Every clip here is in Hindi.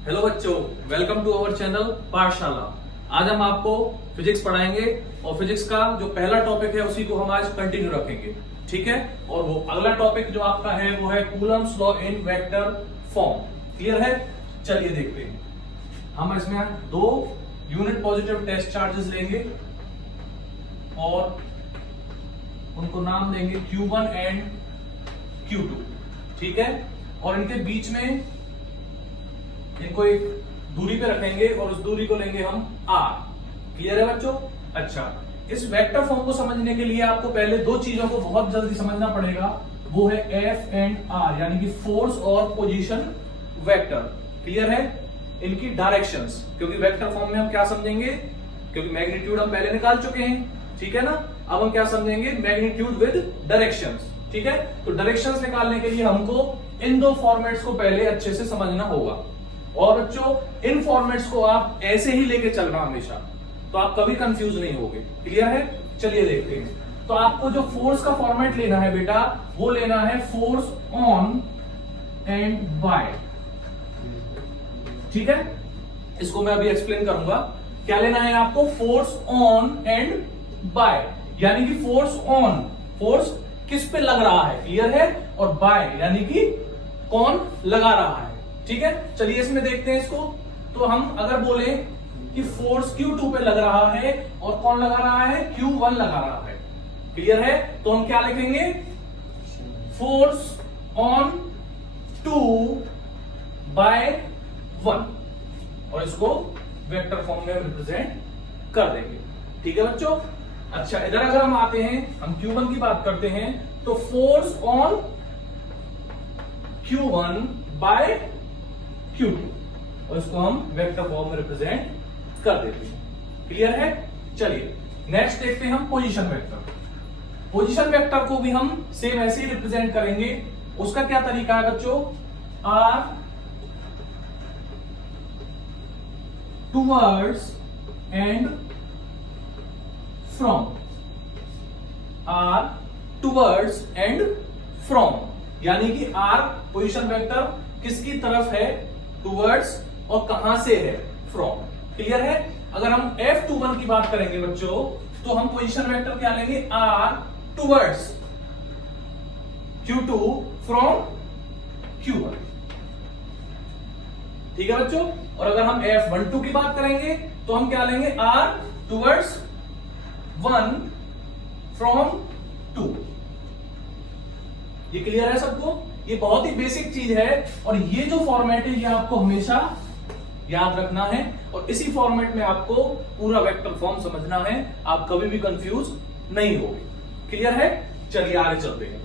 हेलो बच्चों, वेलकम टू अवर चैनल पाठशाला। आज हम आपको फिजिक्स पढ़ाएंगे और फिजिक्स का जो पहला टॉपिक है उसी को हम आज कंटिन्यू रखेंगे, ठीक है। और वो अगला टॉपिक जो आपका है वो है Coulomb's law in vector form. Clear है? चलिए देखते हैं। हम इसमें दो यूनिट पॉजिटिव टेस्ट चार्जेस लेंगे और उनको नाम देंगे Q1 एंड Q2, ठीक है। और इनके बीच में इनको एक दूरी पे रखेंगे और उस दूरी को लेंगे हम R। क्लियर है बच्चों? अच्छा, इस वेक्टर फॉर्म को समझने के लिए आपको पहले दो चीजों को बहुत जल्दी समझना पड़ेगा, वो है F एंड R, यानी कि फोर्स और पोजीशन वेक्टर। क्लियर है? इनकी डायरेक्शंस, क्योंकि वेक्टर फॉर्म में हम क्या समझेंगे, क्योंकि मैग्नीट्यूड हम पहले निकाल चुके हैं, ठीक है ना। अब हम क्या समझेंगे, मैग्नीट्यूड विद डायरेक्शंस, ठीक है। तो डायरेक्शंस निकालने के लिए हमको इन दो फॉर्मेट्स को पहले अच्छे से समझना होगा। और बच्चों, इन फॉर्मेट्स को आप ऐसे ही लेके चलना हमेशा, तो आप कभी कंफ्यूज नहीं होगे। क्लियर है? चलिए देखते हैं। तो आपको जो फोर्स का फॉर्मेट लेना है बेटा, वो लेना है फोर्स ऑन एंड बाय, ठीक है। इसको मैं अभी एक्सप्लेन करूंगा। क्या लेना है आपको? फोर्स ऑन एंड बाय, यानी कि फोर्स ऑन, फोर्स किस पे लग रहा है, क्लियर है। और बाय यानी कि कौन लगा रहा है, ठीक है। चलिए इसमें देखते हैं इसको। तो हम अगर बोले कि फोर्स Q2 पे लग रहा है और कौन लगा रहा है, Q1 लगा रहा है, क्लियर है। तो हम क्या लिखेंगे, फोर्स ऑन 2 बाय 1, और इसको वेक्टर फॉर्म में रिप्रेजेंट कर देंगे, ठीक है बच्चों। अच्छा, इधर अगर हम आते हैं, हम Q1 की बात करते हैं, तो force on Q1 bye Q2, और इसको हम वेक्टर फॉर्म में रिप्रेजेंट कर देते हैं। क्लियर है? चलिए नेक्स्ट देखते हैं हम पोजीशन वेक्टर। पोजीशन वेक्टर को भी हम सेम ऐसे ही रिप्रेजेंट करेंगे। उसका क्या तरीका है बच्चों, R towards and from, R towards and from, यानी कि R पोजीशन वेक्टर किसकी तरफ है, टूवर्ड्स, और कहां से है, फ्रॉम। क्लियर है? अगर हम F21 की बात करेंगे बच्चों, तो हम पोजीशन वेक्टर क्या लेंगे, R towards Q2 from Q1, ठीक है बच्चों। और अगर हम F12 की बात करेंगे तो हम क्या लेंगे, R टूवर्ड्स 1 फ्रॉम 2। ये क्लियर है सबको? ये बहुत ही बेसिक चीज है, और ये जो फॉर्मेट है ये आपको हमेशा याद रखना है, और इसी फॉर्मेट में आपको पूरा वेक्टर फॉर्म समझना है। आप कभी भी कंफ्यूज नहीं होगे। क्लियर है? चलिए आगे चलते हैं।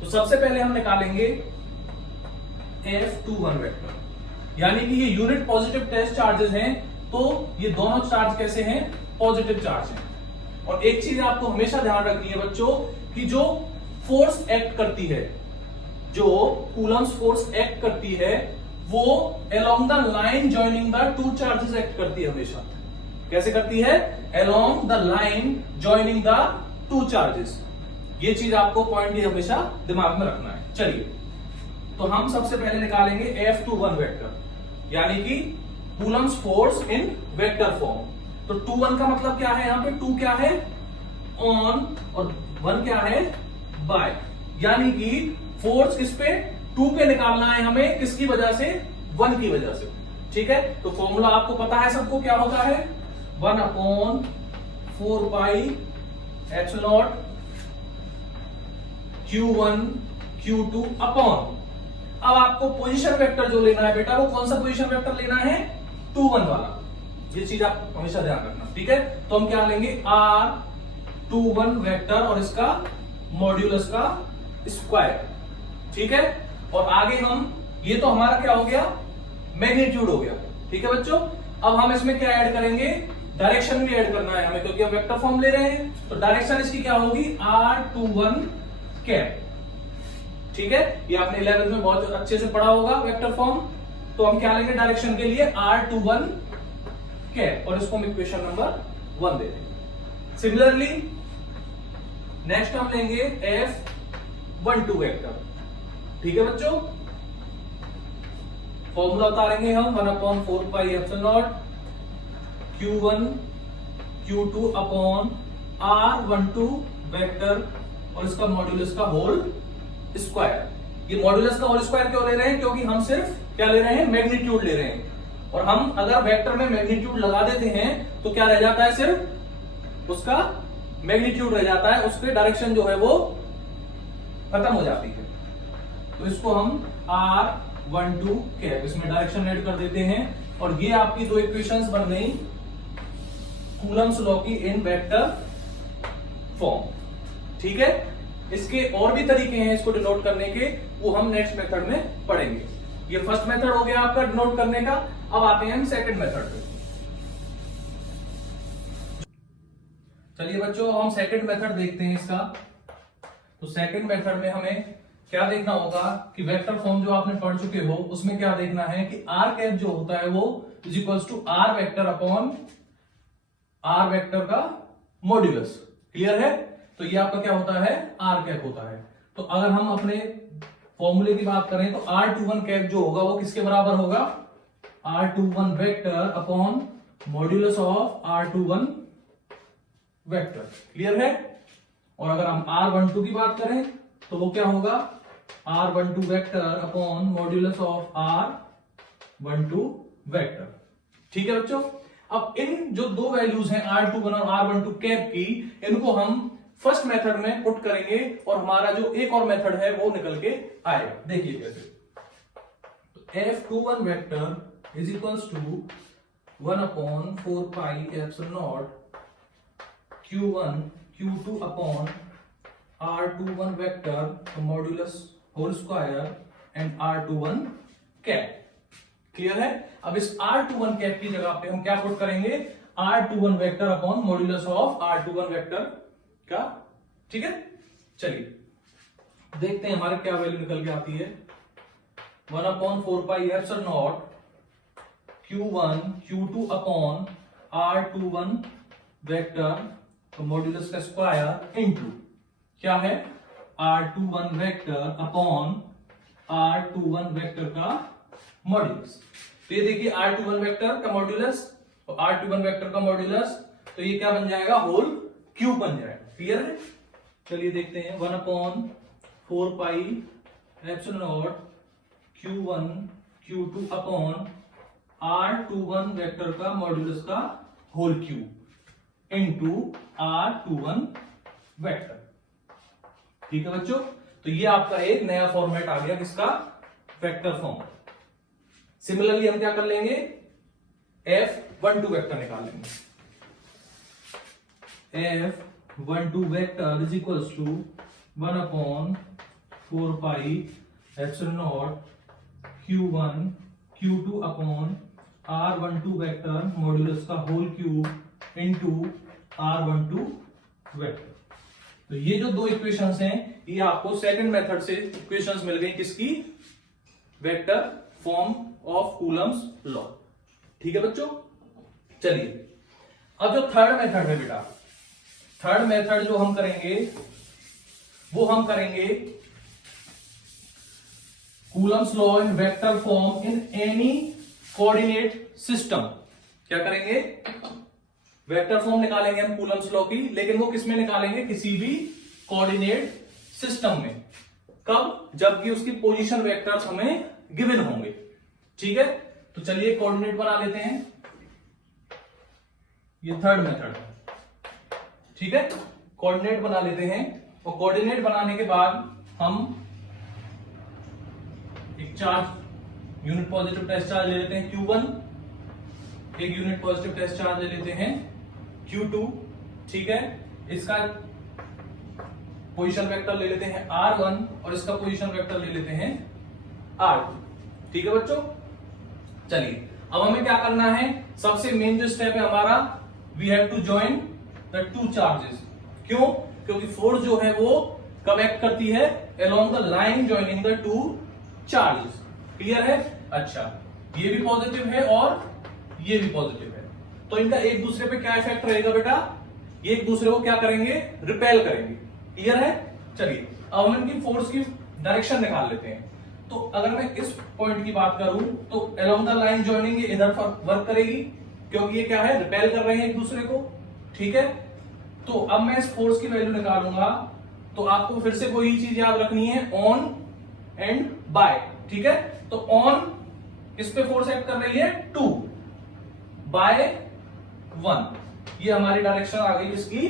तो सबसे पहले हम निकालेंगे F21 वेक्टर, यानी कि ये यूनिट पॉजिटिव टेस्ट चार्जेस हैं, तो ये दोनों चार्ज कैसे हैं, पॉजिटिव चार्ज हैं। और एक चीज आपको हमेशा ध्यान रखनी है बच्चों, कि जो फोर्स एक्ट करती है, जो कूलम्स फोर्स एक्ट करती है, वो along the line joining the two charges act करती है हमेशा। कैसे करती है? Along the line joining the two charges. ये चीज आपको पॉइंट ही हमेशा दिमाग में रखना है। चलिए, तो हम सबसे पहले निकालेंगे F21 वेक्टर, यानी कि Coulomb's force in vector form. तो 21 का मतलब क्या है, यहां पे 2 क्या है, ऑन, और 1 क्या है, बाय, यानी कि फोर्स किस पे, 2 पे निकालना है हमें, किसकी वजह से, 1 की वजह से, ठीक है। तो फॉर्मूला आपको पता है सबको, क्या होता है, 1/4 pi epsilon Q1 Q2 upon. अब आपको पोजीशन वेक्टर जो लेना है बेटा, वो कौन सा पोजीशन वेक्टर लेना है, 21 वाला। ये चीज आप हमेशा ध्यान रखना, ठीक है। तो हम क्या लेंगे, R21 वेक्टर और इसका मॉड्यूलस का स्क्वायर, ठीक है। और आगे हम, ये तो हमारा क्या हो गया, मैग्नीट्यूड हो गया, ठीक है बच्चों। अब हम इसमें क्या ऐड करेंगे, डायरेक्शन भी ऐड करना है हमें, क्योंकि हम वेक्टर फॉर्म ले रहे हैं। तो डायरेक्शन इसकी क्या होगी, R21 कैप, ठीक है। ये आपने 11th में बहुत अच्छे से पढ़ा होगा वेक्टर फॉर्म। तो हम क्या लेंगे डायरेक्शन के लिए, R21 कैप, और इसको हम इक्वेशन नंबर 1 दे देंगे। सिमिलरली नेक्स्ट हम लेंगे F12 वेक्टर, ठीक है बच्चों। फॉर्मूला उतारेंगे हम 1/4 pi epsilon not Q1 Q2 upon R12 vector और इसका मॉड्यूलस का होल स्क्वायर। ये मॉड्यूलस का होल स्क्वायर क्यों ले रहे हैं? क्योंकि हम सिर्फ क्या ले रहे हैं? मैग्नीट्यूड ले रहे हैं। और हम अगर वेक्टर में मैग्नीट्यूड लगा देते हैं तो क्या रह जाता है? सिर्फ उसका मैग्नीट्यूड रह जाता है, उसके डायरेक्शन जो है वो खत्म हो जाती है। तो इसको हम R12 कैप इसमें डायरेक्शन ऐड कर देते हैं और ये आपकी दो इक्वेशंस बन गई कूलम्स लॉ की इन वेक्टर फॉर्म। ठीक है, इसके और भी तरीके हैं इसको डिनोट करने के, वो हम नेक्स्ट मेथड में पढ़ेंगे। ये फर्स्ट मेथड हो गया आपका डिनोट करने का। अब आते हैं हम सेकंड मेथड पे। चलिए बच्चों, हम सेकंड मेथड देखते हैं इसका। तो सेकंड मेथड में हमें क्या देखना होगा कि वेक्टर फॉर्म जो आपने पढ़ चुके हो उसमें क्या देखना है कि आर कैप जो होता है वो is equals to R vector upon R vector का मॉड्यूलस। क्लियर है? तो ये आपका क्या होता है? आर कैप होता है। तो अगर हम अपने फॉर्मूले की बात करें तो R21 कैप जो होगा वो किसके बराबर होगा? R21 vector upon modulus of R21 vector. Clear है? और अगर हम R12 की बात करें तो वो क्या होगा? R12 vector upon modulus of R12 vector. ठीक है बच्चों, अब इन जो दो वैल्यूज हैं R21 और R12 कैप की, इनको हम फर्स्ट मेथड में पुट करेंगे और हमारा जो एक और मेथड है वो निकल के आएगा। देखिए कैसे। तो F21 vector is equals to 1/4 pi epsilon not Q1 Q2 upon R21 vector modulus whole square and R21 cap. Clear है? अब इस R21 कैप की जगह पे हम क्या पुट करेंगे? R21 vector upon modulus of R21 vector का। ठीक है, चलिए देखते हैं हमारे क्या वैल्यू निकल के आती है। 1/4 pi epsilon not Q1 Q2 upon R21 vector modulus का स्क्वायर इनटू क्या है? R21 vector upon R21 vector का मॉड्यूलस। तो ये देखिए R21 वेक्टर का मॉड्यूलस और R21 वेक्टर का मॉड्यूलस, तो ये क्या बन जाएगा? होल क्यूब बन जाएगा। क्लियर है? चलिए देखते हैं। 1/4 pi epsilon not Q1 Q2 upon R21 vector का मॉड्यूलस का whole cube into R21 vector. ठीक है बच्चों, तो ये आपका एक नया फॉर्मेट आ गया किसका? Vector form. सिमिलरली हम क्या कर लेंगे? F12 वेक्टर निकाल लेंगे। F12 vector is equals to 1/4 pi epsilon not Q1 Q2 upon R12 vector modulus का whole cube into R12 vector. तो ये जो दो इक्वेशंस हैं ये आपको सेकंड मेथड से इक्वेशंस मिल गई किसकी? Vector form of Coulomb's law. ठीक है बच्चों, चलिए अब जो थर्ड मेथड है बेटा, थर्ड मेथड जो हम करेंगे वो हम करेंगे Coulomb's law in vector form in any coordinate system. क्या करेंगे? वेक्टर फॉर्म निकालेंगे हम कूलम्स लॉ की, लेकिन वो किसमें निकालेंगे? किसी भी कोऑर्डिनेट सिस्टम में। कब? जबकि उसकी पोजीशन वेक्टर्स हमें गिवन होंगे। ठीक है, तो चलिए कोऑर्डिनेट बना लेते हैं। ये थर्ड मेथड है। ठीक है, कोऑर्डिनेट बना लेते हैं और कोऑर्डिनेट बनाने के बाद हम एक charge unit positive test charge ले लेते हैं Q1, एक यूनिट पॉजिटिव टेस्ट चार्ज ले लेते हैं Q2। ठीक है, इसका पोजीशन वेक्टर ले लेते हैं R1 और इसका पोजीशन वेक्टर ले लेते हैं R2। ठीक है बच्चों, चलिए अब हमें क्या करना है? सबसे मेन जो स्टेप है हमारा, we have to join the two charges. क्यों? क्योंकि फोर्स जो है वो कब एक्ट करती है? Along the line joining the two charges. Clear है? अच्छा, ये भी पॉजिटिव है और ये भी पॉजिटिव है, तो इनका एक दूसरे पे क्या इफेक्ट रहेगा बेटा? ये एक दूसरे को क्या करेंगे? रिपेल करेंगे। क्लियर है? चलिए अब हम इनकी फोर्स की डायरेक्शन निकाल लेते हैं। तो अगर मैं इस पॉइंट की बात करूं तो अलोंग द लाइन जॉइनिंग ये इधर वर्क करेगी, क्योंकि ये क्या है, रिपेल कर रहे हैं एक दूसरे को। ठीक है, तो अब मैं इस फोर्स की वैल्यू निकालूंगा, तो आपको फिर से कोई चीज याद रखनी है, ऑन एंड बाय। ठीक है, तो ऑन किस पे फोर्स एक्ट कर रही है, 2, बाय 1, ये हमारी डायरेक्शन आ गई इसकी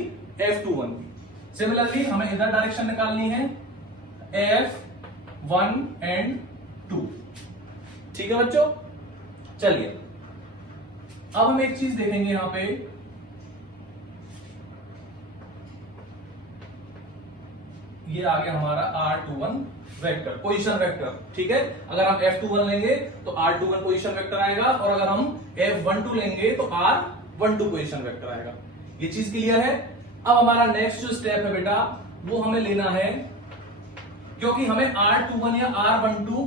F21 की। सिमिलरली हमें इधर डायरेक्शन निकालनी है, F1 एंड 2। ठीक है बच्चों, चलिए अब हम एक चीज देखेंगे यहां पे, ये आ गया हमारा R21 वेक्टर, पोजीशन वेक्टर। ठीक है, अगर हम F21 लेंगे तो R21 पोजीशन वेक्टर आएगा, और अगर हम F12 लेंगे तो R12 पोजीशन वेक्टर आएगा। ये चीज क्लियर है। अब हमारा नेक्स्ट जो स्टेप है बेटा, वो हमें लेना है, क्योंकि हमें R21 या R12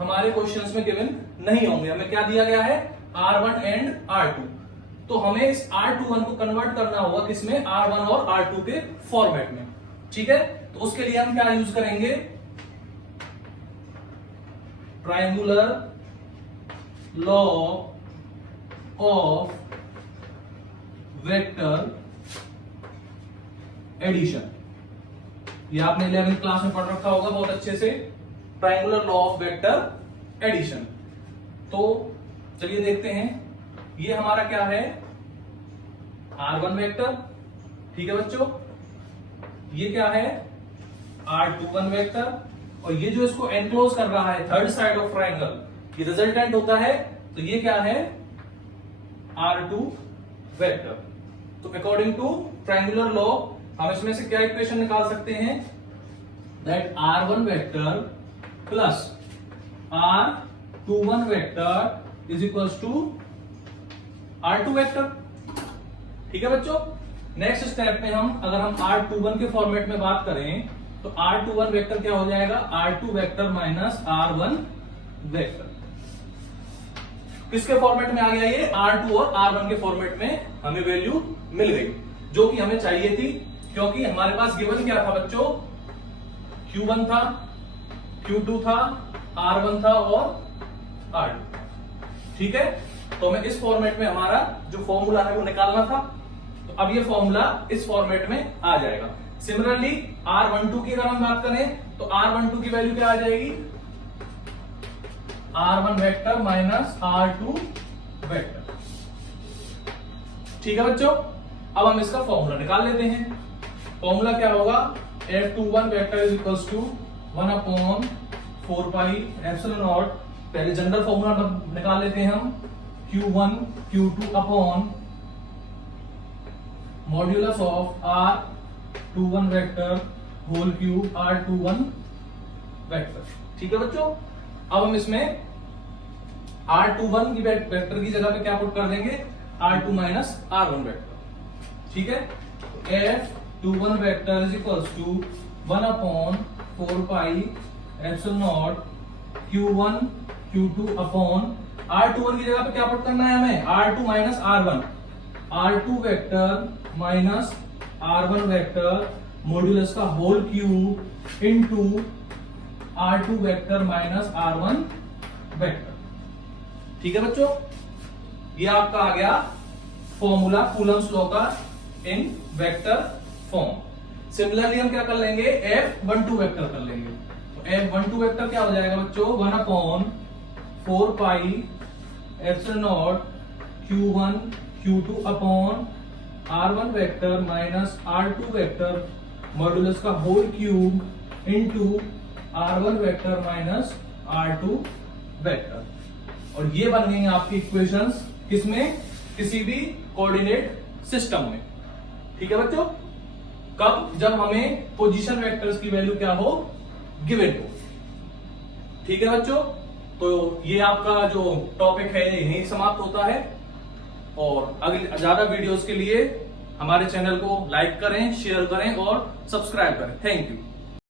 हमारे क्वेश्चंस में गिवन नहीं होंगे, हमें क्या दिया गया है, R1 एंड R2। तो हमें इस R21 को कन्वर्ट करना होगा किसमें, R1 और R2 के फॉर्मेट में। ठीक है, तो उसके लिए हम क्या यूज करेंगे, triangular law of vector addition. ये आपने 11वीं क्लास में पढ़ रखा होगा बहुत अच्छे से, triangular law of vector addition. तो चलिए देखते हैं, ये हमारा क्या है, R1 वेक्टर। ठीक है बच्चों, ये क्या है, R21 वेक्टर, और ये जो इसको एनक्लोज कर रहा है थर्ड साइड ऑफ ट्रायंगल, ये रिजल्टेंट होता है, तो ये क्या है, R2 वेक्टर। तो अकॉर्डिंग टू ट्रायंगुलर लॉ हम इसमें से क्या इक्वेशन निकाल सकते हैं, that R1 vector plus R21 vector is equals to R2 vector. ठीक है बच्चों, नेक्स्ट स्टेप में अगर हम R21 के फॉर्मेट में बात करें तो R21 वेक्टर क्या हो जाएगा, R2 vector minus R1 vector. किसके फॉर्मेट में आ गया ये, R2 और R1 के फॉर्मेट में हमें वैल्यू मिल गई, जो कि हमें चाहिए थी, क्योंकि हमारे पास गिवन क्या था बच्चों, Q1 था, Q2 था, R1 था और R2। ठीक है, तो हमें इस फॉर्मेट में हमारा जो फॉर्मूला है वो निकालना था, तो अब ये फॉर्मूला इस फॉर्मेट में आ जाएगा। सिमिलरली R12 की अगर हम बात करें तो R12 की वैल्यू क्या आ जाएगी, R1 vector minus R2 vector. ठीक है बच्चों, अब हम इसका फॉर्मूला निकाल लेते हैं। फॉर्मूला क्या होगा, F21 vector is equals to 1/4 pi epsilon not, पहले जनरल फॉर्मूला निकाल लेते हैं हम, Q1 Q2 upon modulus of R21 vector whole cube R21 vector. ठीक है बच्चों, अब हम इसमें R21 की वेक्टर की जगह पे क्या पुट कर देंगे, R2 माइनस R1 वेक्टर। ठीक है, F21 vector is equals to 1/4 pi epsilon not Q1 Q2 upon R21 की जगह पे क्या पुट करना है हमें, R2 minus R1, R2 vector minus R1 vector modulus का whole cube into R2 vector minus R1 vector. ठीक है बच्चों, ये आपका आ गया फॉर्मूला कूलम्स लॉ का इन वेक्टर फॉर्म। सिमिलरली हम क्या कर लेंगे, F12 वेक्टर कर लेंगे। तो F12 वेक्टर क्या हो जाएगा बच्चों, 1/4 pi epsilon not Q1 Q2 upon R1 vector minus R2 vector modulus का whole cube into R1 vector minus R2 vector. और ये बन गई आपकी इक्वेशंस किसमें, किसी भी कोऑर्डिनेट सिस्टम में। ठीक है बच्चों, कब, जब हमें पोजीशन वेक्टर्स की वैल्यू क्या हो, गिवन हो। ठीक है बच्चों, तो ये आपका जो टॉपिक है यही समाप्त होता है, और अगले ज्यादा वीडियोस के लिए हमारे चैनल को लाइक करें, शेयर करें और सब्सक्राइब करें। Thank you.